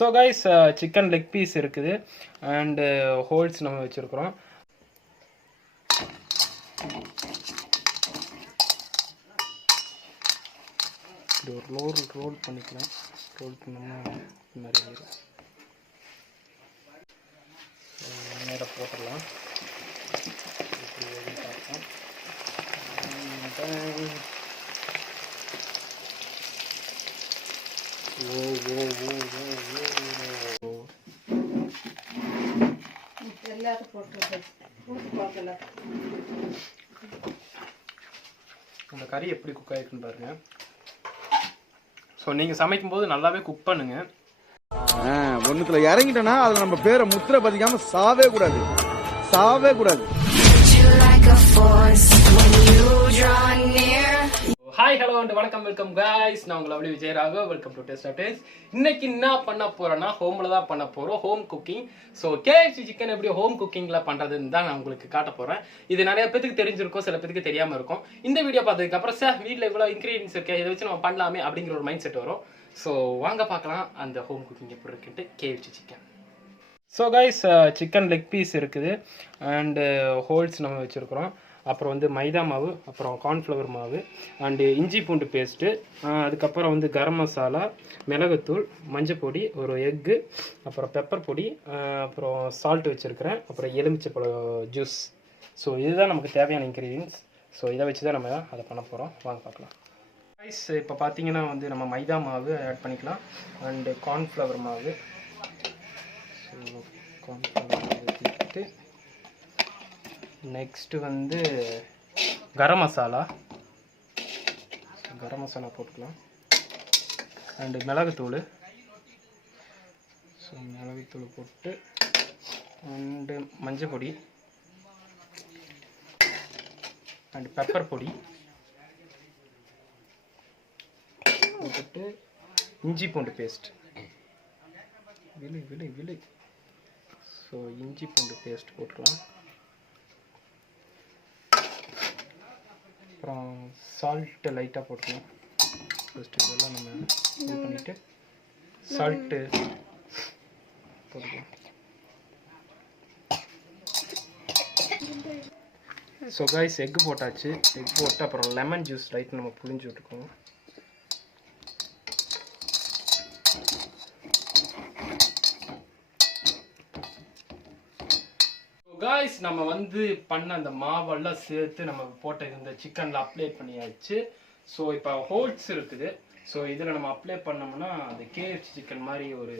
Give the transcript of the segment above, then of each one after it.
So guys chicken leg piece இருக்குது and holes நம்ம வச்சுருக்குறோம். இப்படி ஒரு ரோல் பண்ணிக்கலாம். ரோல் பண்ணோம்னா இந்த மாதிரி ஆயிடும். நேராக போட்டுடலாம். இப்படி பார்ப்போம். அந்த கறி எப்படி குக் ஆகிருக்குன்னு பாருங்க. ஸோ நீங்கள் சமைக்கும்போது நல்லாவே குக் பண்ணுங்க. ஒன்றுத்துல இறங்கிட்டோன்னா அதில் நம்ம பேரை முத்திரை பதிக்காமல் சாவே கூடாது. ஹாய் ஹலோ அண்ட் வணக்கம், வெல்கம் கைஸ். நான் உங்களை அப்படி விஜயராக. Welcome to taste of taste. இன்னைக்கு என்ன பண்ண போறேன்னா ஹோமில் தான் பண்ண போகிறோம், home cooking. So KFC chicken எப்படி ஹோம் குக்கிங்கில் பண்ணுறதுன்னு தான் நான் உங்களுக்கு காட்ட போகிறேன். இது நிறைய பேருக்கு தெரிஞ்சிருக்கும், சில பேருக்கு தெரியாமல் இருக்கும். இந்த வீடியோ பார்த்ததுக்கப்புறம் சார் வீட்டில் இவ்வளோ இன்க்ரீடியன்ஸ் இருக்கு, இதை வச்சு நம்ம பண்ணலாமே அப்படிங்கிற ஒரு மைண்ட் செட் வரும். ஸோ வாங்க பார்க்கலாம் அந்த ஹோம் குக்கிங் எப்படி இருக்குன்ட்டு KFC chicken. So guys chicken leg piece இருக்குது அண்டு ஹோல்ஸ் நம்ம வச்சுருக்குறோம். அப்புறம் வந்து மைதா மாவு, அப்புறம் கார்ன்ஃப்ளவர் மாவு அண்டு இஞ்சி பூண்டு பேஸ்ட்டு, அதுக்கப்புறம் வந்து கரம் மசாலா, மிளகுத்தூள், மஞ்சள் பொடி, ஒரு எக்கு, அப்புறம் பெப்பர் பொடி, அப்புறம் சால்ட் வச்சுருக்கிறேன், அப்புறம் எலுமிச்சைப்பழம் ஜூஸ். ஸோ இதுதான் நமக்கு தேவையான இன்க்ரீடியன்ஸ். ஸோ இதை வச்சு தான் நம்ம அதை பண்ண போகிறோம். வாங்க பார்க்கலாம். ரைஸ் இப்போ பார்த்தீங்கன்னா வந்து நம்ம மைதா மாவு ஆட் பண்ணிக்கலாம் அண்டு கார்ன்ஃப்ளவர் மாவு. ஸோ கார்ன்ஃப்ளவர் மாவு ஊற்றிட்டு நெக்ஸ்ட்டு வந்து கரம் மசாலா போட்டுக்கலாம் அண்டு மிளகுத்தூள். ஸோ மிளகுத்தூள் போட்டு அண்டு மஞ்சள் பொடி அண்டு பெப்பர் பொடி போட்டுட்டு இஞ்சி பூண்டு பேஸ்ட். விழு. ஸோ இஞ்சி பூண்டு பேஸ்ட் போட்டுக்கலாம். அப்புறம் சால்ட்டு லைட்டாக போட்டுக்கலாம். ஃபஸ்ட்டு இதெல்லாம் நம்ம இது பண்ணிவிட்டு சால்ட்டு போட்டுக்கலாம். ஸோ கைஸ் எக்கு போட்டாச்சு. எக் போட்டு அப்புறம் லெமன் ஜூஸ் லைட் நம்ம புளிஞ்சு விட்டுக்கோங்க. காய்ஸ் நம்ம வந்து பண்ண அந்த மாவெல்லாம் சேர்த்து நம்ம போட்ட இந்த சிக்கனில் அப்ளை பண்ணியாச்சு. ஸோ இப்போ ஹோல்ஸ் இருக்குது. ஸோ இதில் நம்ம அப்ளை பண்ணோம்னா அந்த KFC சிக்கன் மாதிரி ஒரு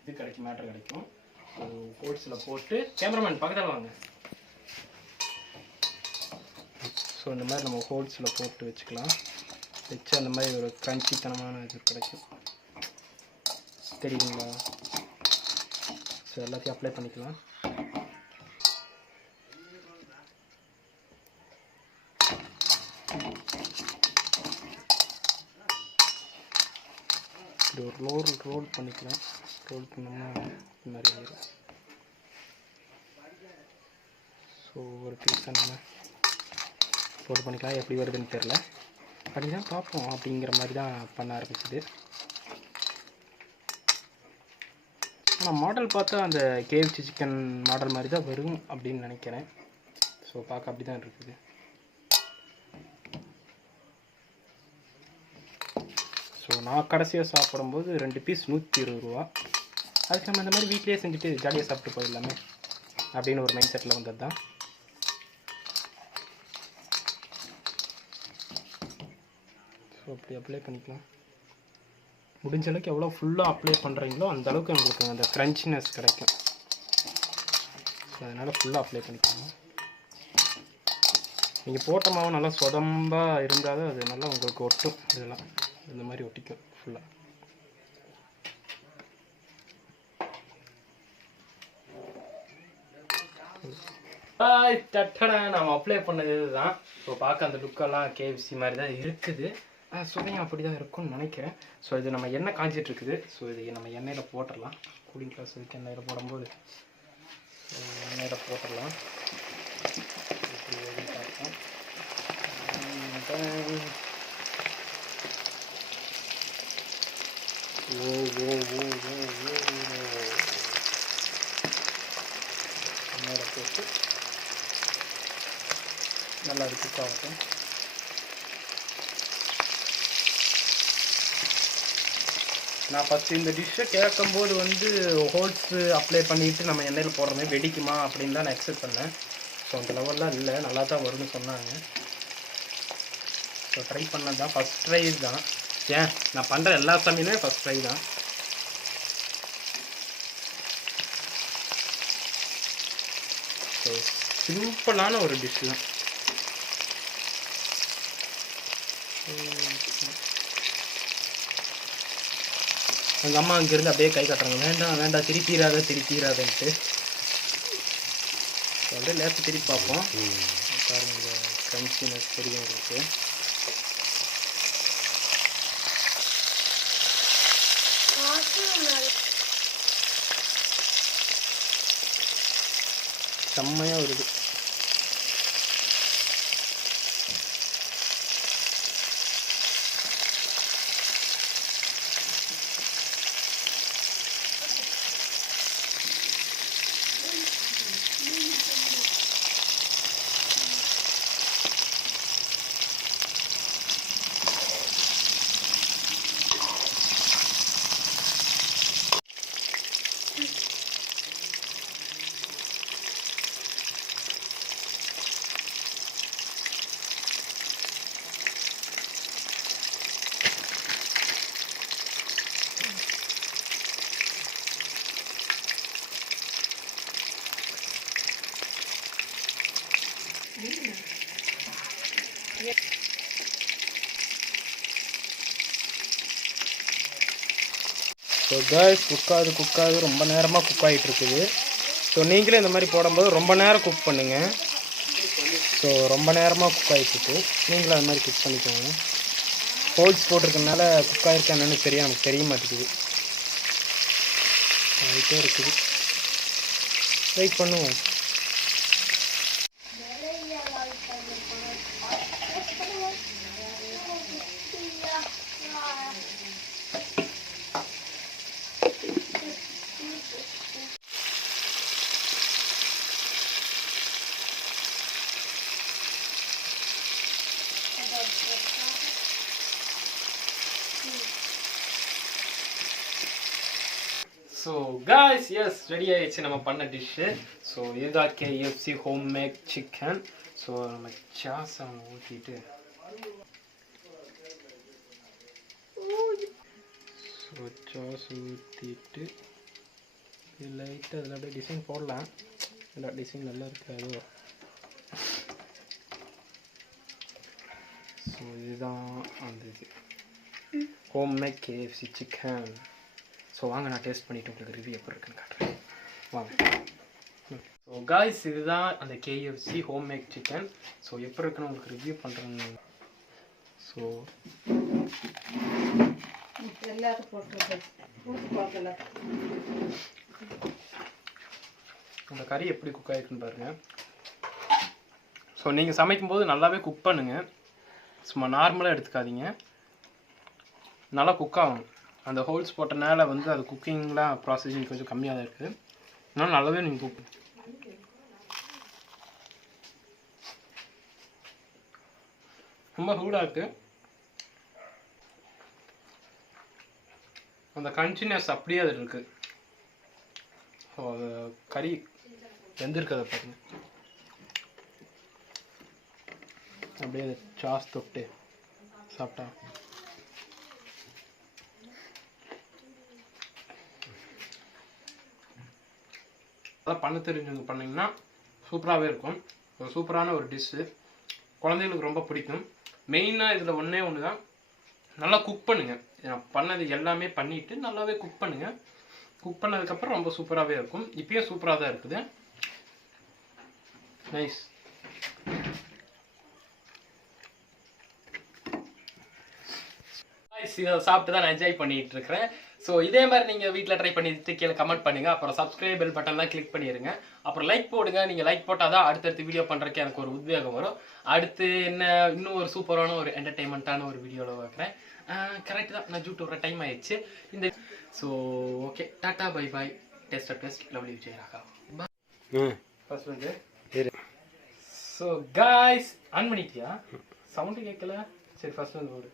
இது கிடைக்கும், மேட்டர் கிடைக்கும். ஸோ ஹோல்ஸில் போட்டு கேமராமேன் பக்கத்தில் வாங்க. ஸோ இந்த மாதிரி நம்ம ஹோல்ஸில் போட்டு வச்சுக்கலாம். வச்சு அந்த மாதிரி ஒரு கிரன்ச்சித்தனமான இது கிடைக்கும், தெரியுங்களா? ஸோ எல்லாத்தையும் அப்ளை பண்ணிக்கலாம். ஒரு ரோல் பண்ணிக்கலாம். ரோல் பண்ணோம்னா இந்த மாதிரி ஆயிடும். ஸோ ஒரு பீஸை நம்ம ரோல் பண்ணிக்கலாம். எப்படி வருதுன்னு தெரில, அப்படி தான் பார்ப்போம். அப்படிங்கிற மாதிரி தான் பண்ண ஆரம்பிச்சிது. ஆனால் மாடல் பார்த்தா அந்த KFC சிக்கன் மாடல் மாதிரி தான் வரும் அப்படின்னு நினைக்கிறேன். ஸோ பார்க்க அப்படி தான் இருக்குது. ஸோ நான் கடைசியாக சாப்பிடும்போது 2 பீஸ் 120 ரூபா. அதுக்கு நம்ம இந்த மாதிரி வீட்லேயே செஞ்சுட்டு ஜாலியாக சாப்பிட்டு போயிடலாமே அப்படின்னு ஒரு மைண்ட் செட்டில் வந்தது தான். ஸோ அப்படி அப்ளை பண்ணிக்கலாம். முடிஞ்ச அளவுக்கு எவ்வளோ ஃபுல்லாக அப்ளை பண்ணுறீங்களோ அந்த அளவுக்கு உங்களுக்கு அந்த க்ரன்ச்சினஸ் கிடைக்கும். ஸோ அதனால் ஃபுல்லாக அப்ளை பண்ணிக்கலாம். நீங்கள் போட்ட மாவு நல்லா சொதம்பாக இருந்தால் தான் அது நல்லா உங்களுக்கு ஒட்டும். இதெல்லாம் இந்த மாதிரி ஒட்டிக்கும் ஃபுல்லாக. நம்ம அப்ளை பண்ணது இதுதான். ஸோ பார்க்க அந்த லுக்கெல்லாம் KFC மாதிரி தான் இருக்குது. சுவையும் அப்படி தான் இருக்கும்னு நினைக்கிறேன். ஸோ இது நம்ம எண்ணெய் காஞ்சிட்டு இருக்குது. ஸோ இது நம்ம எண்ணெயில் போட்டுடலாம். கூலிங் கிளாஸ் வச்சு எண்ணெயில் போடும்போது எண்ணெயில் போட்டுடலாம். குக் ஆகட்டும். நான் ஃபஸ்ட்டு இந்த டிஷ்ஷை கேட்கும்போது வந்து ஹோல்ஸு அப்ளை பண்ணிவிட்டு நம்ம எண்ணெயில் போடுற மாதிரி வெடிக்குமா அப்படின்னு தான் நான் எக்ஸ்பெக்ட் பண்ணேன். ஸோ அந்த லெவல்லாம் இல்லை, நல்லா தான் வரும்னு சொன்னாங்க. ஸோ ட்ரை பண்ணது தான், ஃபஸ்ட் ட்ரை தான். ஏன் நான் பண்ணுற எல்லா சமையலுமே ஃபஸ்ட் ட்ரை தான். ஸோ சிம்பிளான ஒரு டிஷ் தான். எங்கள் அம்மா அங்கேருந்து அப்படியே கை காட்டுறாங்க, வேண்டாம் வேண்டாம் திருப்பிடாதன்ட்டு. அப்படியே லேசாக திருப்பி பார்ப்போம். பாருங்கள், இந்த க்ரன்ச்சினஸ் தெரியும் உங்களுக்கு. செம்மையாக வருது. ஸோ கைஸ், குக்காது ரொம்ப நேரமாக குக் ஆகிட்டு இருக்குது. ஸோ நீங்களே இந்த மாதிரி போடும்போது ரொம்ப நேரம் குக் பண்ணுங்கள். ஸோ ரொம்ப நேரமாக குக் ஆகிட்டுருக்கு, நீங்களும் அது மாதிரி குக் பண்ணிக்கோங்க. ஹோல்ஸ் போட்டிருக்கனால குக் ஆகிருக்கா என்னன்னு நமக்கு தெரிய மாட்டேங்குது. ஆகிட்டே இருக்குது, வெயிட் பண்ணுவோம். ஸோ காய்ஸ், எஸ் ரெடி ஆகிடுச்சு நம்ம பண்ண டிஷ்ஷு. ஸோ இதுதான் KFC ஹோம்மேட் சிக்கன். ஸோ நம்ம சாஸ் ஊற்றிட்டு இது லைட்டாக அதில் அப்படியே டிசைன் போடலாம். இல்லை டிசைன் நல்லா இருக்காது. ஸோ இதுதான் அந்த இது ஹோம்மேட் KFC சிக்கன். ஸோ வாங்க, நான் டேஸ்ட் பண்ணிவிட்டு உங்களுக்கு ரிவ்யூ எப்படி இருக்குன்னு காட்டுறேன், வாங்க. ஸோ காய்ஸ், இதுதான் அந்த KFC ஹோம்மேட் சிக்கன். ஸோ எப்படி இருக்குன்னு உங்களுக்கு ரிவ்யூ பண்ணுறேன்னு. ஸோ அந்த கறி எப்படி குக் ஆகிருக்குன்னு பாருங்கள். ஸோ நீங்கள் சமைக்கும்போது நல்லாவே குக் பண்ணுங்கள், சும்மா நார்மலாக எடுத்துக்காதீங்க. நல்லா குக் ஆகணும். அந்த ஹோல்ஸ் போட்டனால வந்து அது குக்கிங்லாம் ப்ராசஸிங் கொஞ்சம் கம்மியாக தான் இருக்குது. அதனால் நல்லாவே நீங்கள் குக். ரொம்ப சூடாக இருக்குது. அந்த கன்டினியூஸ் அப்படியே அது இருக்குது. ஸோ அது கறி வெந்திருக்கிறத பாருங்க. அப்படியே அதை சாஸ் தொட்டு சாப்பிட்டா அதான் பண்ண தெரிஞ்சவங்க பண்ணிங்கன்னா சூப்பராகவே இருக்கும். சூப்பரான ஒரு டிஷ்ஷு, குழந்தைகளுக்கு ரொம்ப பிடிக்கும். மெயினாக இதில் ஒன்றே ஒன்று தான், நல்லா குக் பண்ணுங்கள். நான் பண்ணது எல்லாமே பண்ணிவிட்டு நல்லாவே குக் பண்ணுங்கள். குக் பண்ணதுக்கப்புறம் ரொம்ப சூப்பராகவே இருக்கும். இப்பயும் சூப்பராக தான் இருக்குது. நைஸ். இதை சாப்பிட்டு தான் நான் என்ஜாய் பண்ணிட்டு இருக்கிறேன். ஸோ இதே மாதிரி நீங்கள் வீட்டில் ட்ரை பண்ணிட்டு கீழே கமெண்ட் பண்ணுங்கள். அப்புறம் சப்ஸ்கிரைப் பெல் பட்டன்லாம் கிளிக் பண்ணிடுங்க. அப்புறம் லைக் போடுங்க. நீங்கள் லைக் போட்டால் தான் அடுத்தடுத்து வீடியோ பண்ணுறதுக்கு எனக்கு ஒரு உத்வேகம் வரும். அடுத்து என்ன இன்னும் ஒரு சூப்பரான ஒரு என்டர்டெயின்மெண்ட்டான ஒரு வீடியோவில் வைக்கிறேன். கரெக்ட் தான், நான் ஜூட் வர டைம் ஆயிடுச்சு இந்த. So okay, tata bye bye. Test lovely Vijay Raga. First வந்து ஸோ காய்ஸ் ஆன் பண்ணிட்டியா? சவுண்டு கேட்கல. சரி ஃபர்ஸ்ட் வந்து போடு.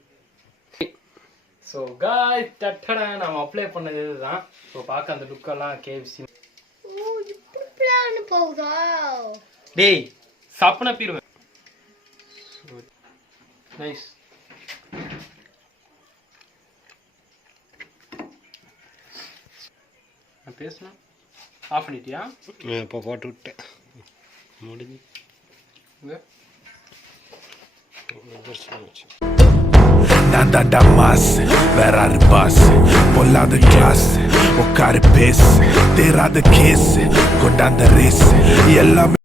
ஸோ காய்ஸ் டட்டடா நம்ம அப்ளை பண்ணது இதுதான். ஸோ பார்க்க அந்த லுக்கெல்லாம் KFC. டேய் சப்புன பீருவேன். நைஸ். நான் பேசுனா ஆஃப் பண்ணிட்டியா? இப்போ போட்டு விட்டேன் முடிஞ்சு. நான் தாண்டா மாஸ் வேறாரு பாஸ் பொல்லாத கிளாஸ் உட்காரு பேஸ் தேராத கேஸ் கொண்டாந்த ரேஸ் எல்லாமே